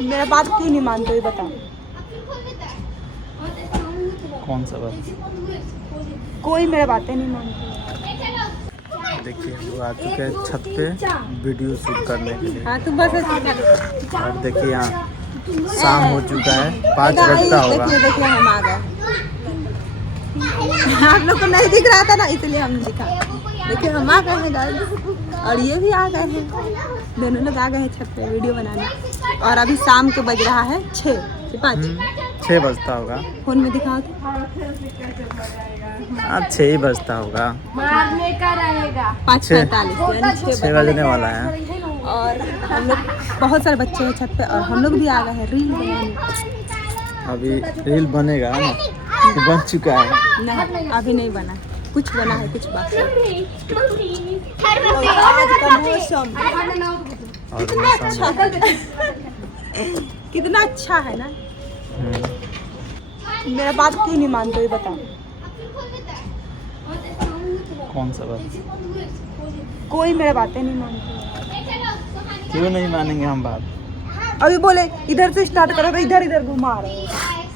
मेरा बात क्यों नहीं मानते ये बताओ। कौन सा बात? कोई मेरा बातें नहीं मानते। देखिए वो आ चुके हैं छत पे वीडियो शूट करने के लिए। हाँ तुम बस और देखिए यहाँ शाम हो चुका है, 5 बजता होगा। देखिए हम आ गए। आप लोग को नहीं दिख रहा था ना, इसलिए हम दिखा। देखिए हम आ गए हैं गाइस, और ये भी आ गए हैं। दोनों लोग आ गए हैं छत पे वीडियो बनाने। और अभी शाम के बज रहा है 6 बजता होगा। फोन में दिखाओ तो। हाँ 6 ही बजता होगा। मारने का रहेगा 5:45 यानी 6 बजने वाला है। और हम लोग बहुत सारे बच्चे हैं छत पे, और हम लोग भी आ गए हैं रील बनाने। अभी रील बनेगा ना, तो बन चुका है। नहीं अभी नहीं बना, कुछ बना है कुछ बाकी। और अच्छा कितना अच्छा है ना। मेरा बात क्यों नहीं मानते ये बताओ। कौन सा बात? कोई मेरा बातें नहीं मानते। क्यों नहीं मानेंगे हम बात? अभी बोले इधर से स्टार्ट करो तो इधर इधर घुमा रहे हैं।